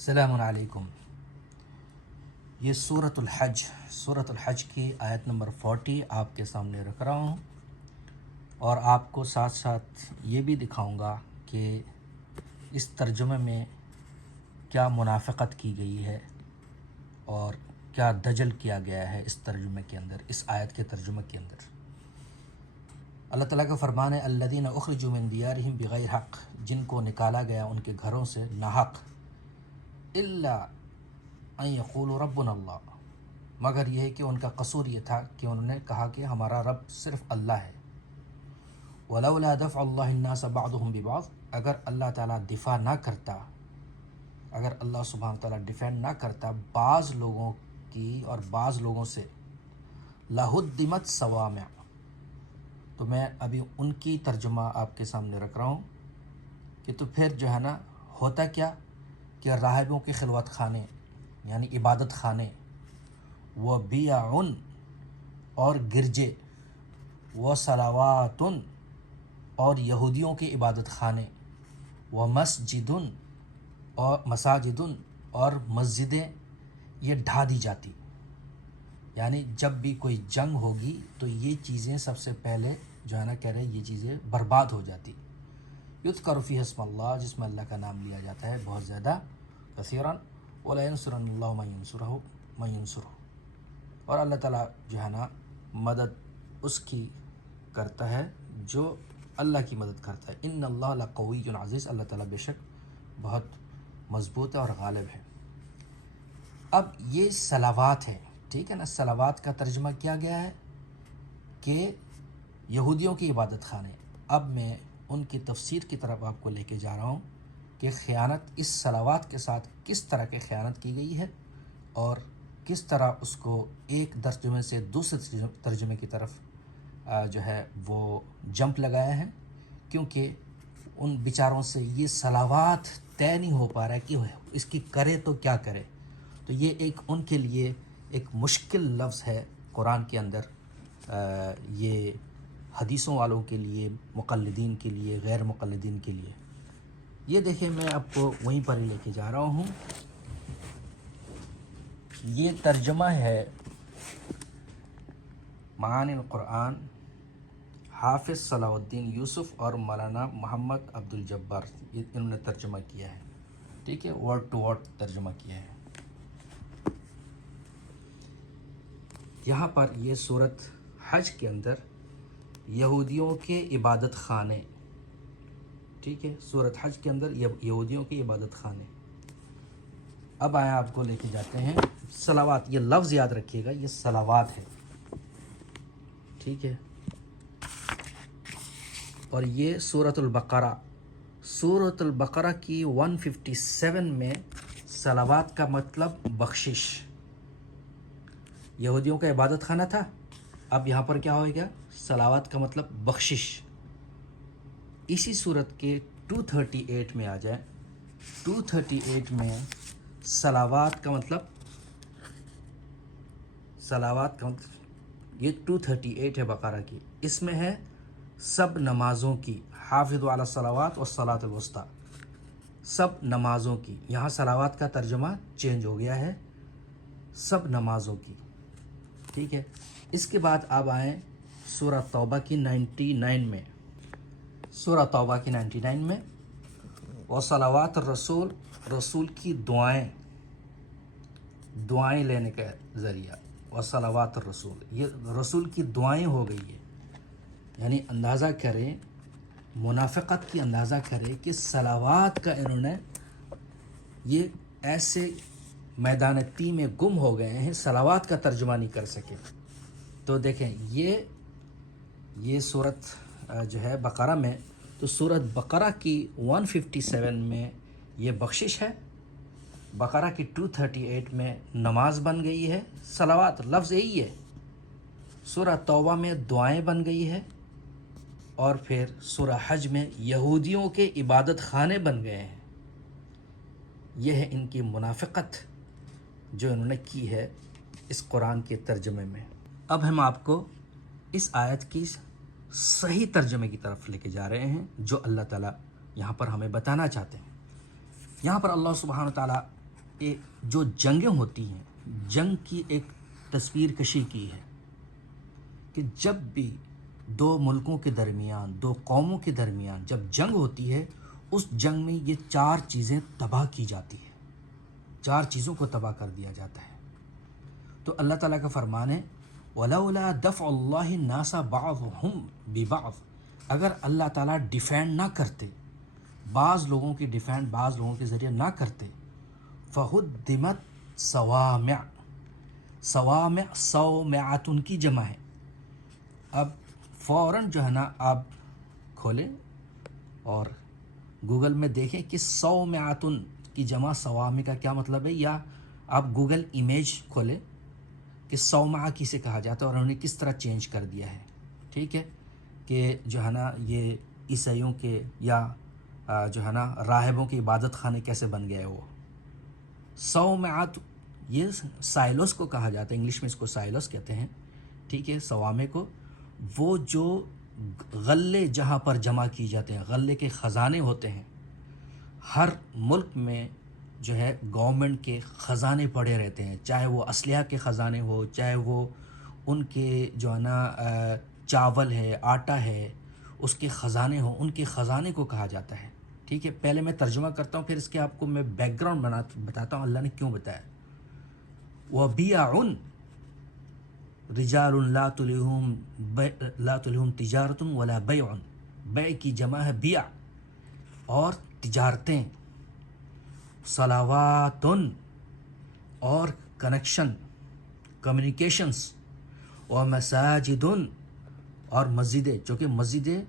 السلام علیکم۔ یہ سورۃ الحج کی آیت نمبر 40 آپ کے سامنے رکھ رہا ہوں، اور آپ کو ساتھ ساتھ یہ بھی دکھاؤں گا کہ اس ترجمے میں کیا منافقت کی گئی ہے اور کیا دجل کیا گیا ہے اس ترجمے کے اندر، اس آیت کے ترجمے کے اندر۔ اللہ تعالیٰ کا فرمان ہے الذین اخرجوا من دیارہم بغیر حق، جن کو نکالا گیا ان کے گھروں سے ناحق، الا ان یقولوا ربنا اللہ، مگر یہ ہے کہ ان کا قصور یہ تھا کہ انہوں نے کہا کہ ہمارا رب صرف اللہ ہے۔ ولولا دفع اللہ الناس بعضهم ببعض، اگر اللہ تعالیٰ دفاع نہ کرتا، اگر اللہ سبحانہ تعالیٰ ڈیفینڈ نہ کرتا بعض لوگوں کی اور بعض لوگوں سے، لہدمت صوامع، تو میں ابھی ان کی ترجمہ آپ کے سامنے رکھ رہا ہوں کہ تو پھر جو ہے نا ہوتا کیا کہ راہبوں کے خلوت خانے یعنی عبادت خانے، وہ بیعن اور گرجے، وہ صلواتن اور یہودیوں کے عبادت خانے، وہ مسجدن اور مساجدن اور مسجدیں یہ ڈھا دی جاتی۔ یعنی جب بھی کوئی جنگ ہوگی تو یہ چیزیں سب سے پہلے جو ہے نا کہہ رہے یہ چیزیں برباد ہو جاتی۔ یذکر فیہا اسم اللہ، جس میں اللہ کا نام لیا جاتا ہے بہت زیادہ، کثیراً، وَلَيَنْصُرَنَّ اللَّهُ مَن يَنْصُرُهُ، اور اللہ تعالیٰ جو ہے نا مدد اس کی کرتا ہے جو اللہ کی مدد کرتا ہے۔ ان اللہ لقوی عزیز، اللہ تعالیٰ بے شک بہت مضبوط ہے اور غالب ہے۔ اب یہ صلوات ہے، ٹھیک ہے نا، صلوات کا ترجمہ کیا گیا ہے کہ یہودیوں کی عبادت خانے۔ اب میں ان کی تفسیر کی طرف آپ کو لے کے جا رہا ہوں کہ خیانت اس صلوات کے ساتھ کس طرح کی خیانت کی گئی ہے اور کس طرح اس کو ایک ترجمے سے دوسرے ترجمے کی طرف جو ہے وہ جمپ لگایا ہے، کیونکہ ان بیچاروں سے یہ صلوات طے نہیں ہو پا رہا ہے کہ اس کی کرے تو کیا کرے۔ تو یہ ایک ان کے لیے ایک مشکل لفظ ہے قرآن کے اندر، یہ حدیثوں والوں کے لیے، مقلدین کے لیے، غیر مقلدین کے لیے۔ یہ دیکھیں میں آپ کو وہیں پر ہی لے کے جا رہا ہوں۔ یہ ترجمہ ہے معانی القرآن، حافظ صلاح الدین یوسف اور مولانا محمد عبد الجبار، یہ انہوں نے ترجمہ کیا ہے، ٹھیک ہے، ورڈ ٹو ورڈ ترجمہ کیا ہے۔ یہاں پر یہ سورۃ حج کے اندر یہودیوں کے عبادت خانے، ٹھیک ہے، سورۃ حج کے اندر یہودیوں کے عبادت خانے۔ اب آئیں آپ کو لے کے جاتے ہیں صلوات، یہ لفظ یاد رکھیے گا، یہ صلوات ہے، ٹھیک ہے، اور یہ سورۃ البقرہ، سورۃ البقرہ کی 157 میں صلوات کا مطلب بخشش، یہودیوں کا عبادت خانہ تھا، اب یہاں پر کیا ہوئے گا، صلوات کا مطلب بخشش۔ اسی صورت کے 238 میں آ جائیں، 238 میں صلوات کا مطلب یہ 238 ہے بقرہ کی، اس میں ہے سب نمازوں کی، حافظوا علی الصلوات والصلاۃ الوسطیٰ، سب نمازوں کی، یہاں صلوات کا ترجمہ چینج ہو گیا ہے سب نمازوں کی، ٹھیک ہے۔ اس کے بعد آپ آئیں سورہ توبہ کی 99 میں، سورہ توبہ کی 99 میں وصلوات الرسول، رسول کی دعائیں لینے کا ذریعہ، وصلوات الرسول، یہ رسول کی دعائیں ہو گئی ہے۔ یعنی اندازہ کریں، منافقت کی اندازہ کریں کہ صلوات کا انہوں نے یہ ایسے میدان تی میں گم ہو گئے ہیں، صلوات کا ترجمہ نہیں کر سکے۔ تو دیکھیں یہ سورت جو ہے بقرہ میں، تو سورت بقرہ کی 157 میں یہ بخشش ہے، بقرہ کی 238 میں نماز بن گئی ہے، صلوات لفظ یہی ہے، سورہ توبہ میں دعائیں بن گئی ہے، اور پھر سورہ حج میں یہودیوں کے عبادت خانے بن گئے ہیں۔ یہ ہے ان کی منافقت جو انہوں نے کی ہے اس قرآن کے ترجمے میں۔ اب ہم آپ کو اس آیت کی صحیح ترجمے کی طرف لے کے جا رہے ہیں جو اللہ تعالیٰ یہاں پر ہمیں بتانا چاہتے ہیں۔ یہاں پر اللہ سبحانہ تعالیٰ جو جنگیں ہوتی ہیں، جنگ کی ایک تصویر کشی کی ہے کہ جب بھی دو ملکوں کے درمیان، دو قوموں کے درمیان جب جنگ ہوتی ہے، اس جنگ میں یہ 4 چیزیں تباہ کی جاتی ہیں، 4 چیزوں کو تباہ کر دیا جاتا ہے۔ تو اللہ تعالیٰ کا فرمان ہے وَلَوْلَا دَفْعُ اللَّهِ النَّاسَ بَعْضُهُمْ بِبَعْضٍ، اگر اللہ تعالیٰ ڈیفینڈ نہ کرتے، بعض لوگوں کی ڈیفینڈ بعض لوگوں کے ذریعے نہ کرتے، فَهُدِّمَتْ صَوَامِعَ، صوامع صومعۃ کی جمع ہے۔ اب فوراً جو ہے نا آپ کھولیں اور گوگل میں دیکھیں کہ صومعۃ کی جمع صوامع کا کیا مطلب ہے، یا آپ گوگل امیج کھولیں کہ صومعہ کسے کہا جاتا ہے اور انہوں نے کس طرح چینج کر دیا ہے، ٹھیک ہے، کہ جو ہے نا یہ عیسائیوں کے یا جو ہے نا راہبوں کے عبادت خانے کیسے بن گئے وہ صومعات، یہ سائلوس کو کہا جاتا ہے، انگلش میں اس کو سائلوس کہتے ہیں، ٹھیک ہے، صوامع کو، وہ جو غلے جہاں پر جمع کی جاتے ہیں، غلے کے خزانے ہوتے ہیں، ہر ملک میں جو ہے گورنمنٹ کے خزانے پڑے رہتے ہیں، چاہے وہ اسلحہ کے خزانے ہو، چاہے وہ ان کے جو ہے نا چاول ہے، آٹا ہے، اس کے خزانے ہوں، ان کے خزانے کو کہا جاتا ہے، ٹھیک ہے۔ پہلے میں ترجمہ کرتا ہوں، پھر اس کے آپ کو میں بیک گراؤنڈ بتاتا ہوں اللہ نے کیوں بتایا۔ وَبِيَعٌ رِجَالٌ لا تُلْهِهُمْ تِجَارَةٌ وَلَا بَيْعٌ، بیع کی جمع ہے بیع، اور تجارتیں، صلواتن اور کنیکشن، کمیونیکیشنز، اور مساجدن اور مسجدیں، جو کہ مسجدیں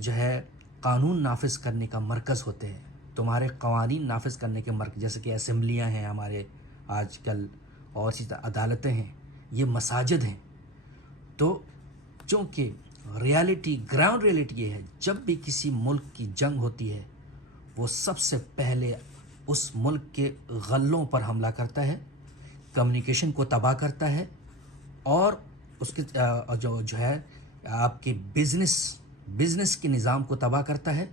جو ہے قانون نافذ کرنے کا مرکز ہوتے ہیں، تمہارے قوانین نافذ کرنے کے مرکز، جیسے کہ اسمبلیاں ہیں ہمارے آج کل اور اسی طرح عدالتیں ہیں، یہ مساجد ہیں۔ تو چونکہ ریالٹی، گراؤنڈ ریالٹی یہ ہے، جب بھی کسی ملک کی جنگ ہوتی ہے، وہ سب سے پہلے اس ملک کے غلوں پر حملہ کرتا ہے، کمیونیکیشن کو تباہ کرتا ہے، اور اس کے جو ہے آپ کے بزنس کے نظام کو تباہ کرتا ہے،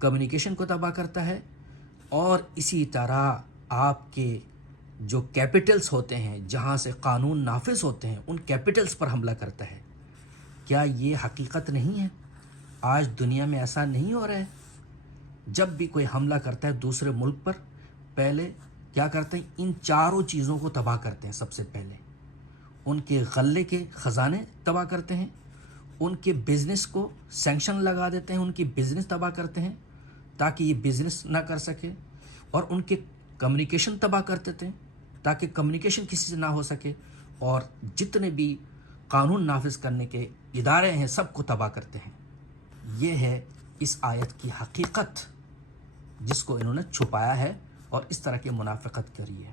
کمیونیکیشن کو تباہ کرتا ہے، اور اسی طرح آپ کے جو کیپٹلز ہوتے ہیں، جہاں سے قانون نافذ ہوتے ہیں، ان کیپٹلز پر حملہ کرتا ہے۔ کیا یہ حقیقت نہیں ہے؟ آج دنیا میں ایسا نہیں ہو رہا ہے؟ جب بھی کوئی حملہ کرتا ہے دوسرے ملک پر، پہلے کیا کرتے ہیں، ان 4 چیزوں کو تباہ کرتے ہیں۔ سب سے پہلے ان کے غلے کے خزانے تباہ کرتے ہیں، ان کے بزنس کو سینکشن لگا دیتے ہیں، ان کی بزنس تباہ کرتے ہیں تاکہ یہ بزنس نہ کر سکے، اور ان کے کمیونیکیشن تباہ کر دیتے ہیں تاکہ کمیونیکیشن کسی سے نہ ہو سکے، اور جتنے بھی قانون نافذ کرنے کے ادارے ہیں سب کو تباہ کرتے ہیں۔ یہ ہے اس آیت کی حقیقت، جس کو انہوں نے چھپایا ہے اور اس طرح کی منافقت کری ہے۔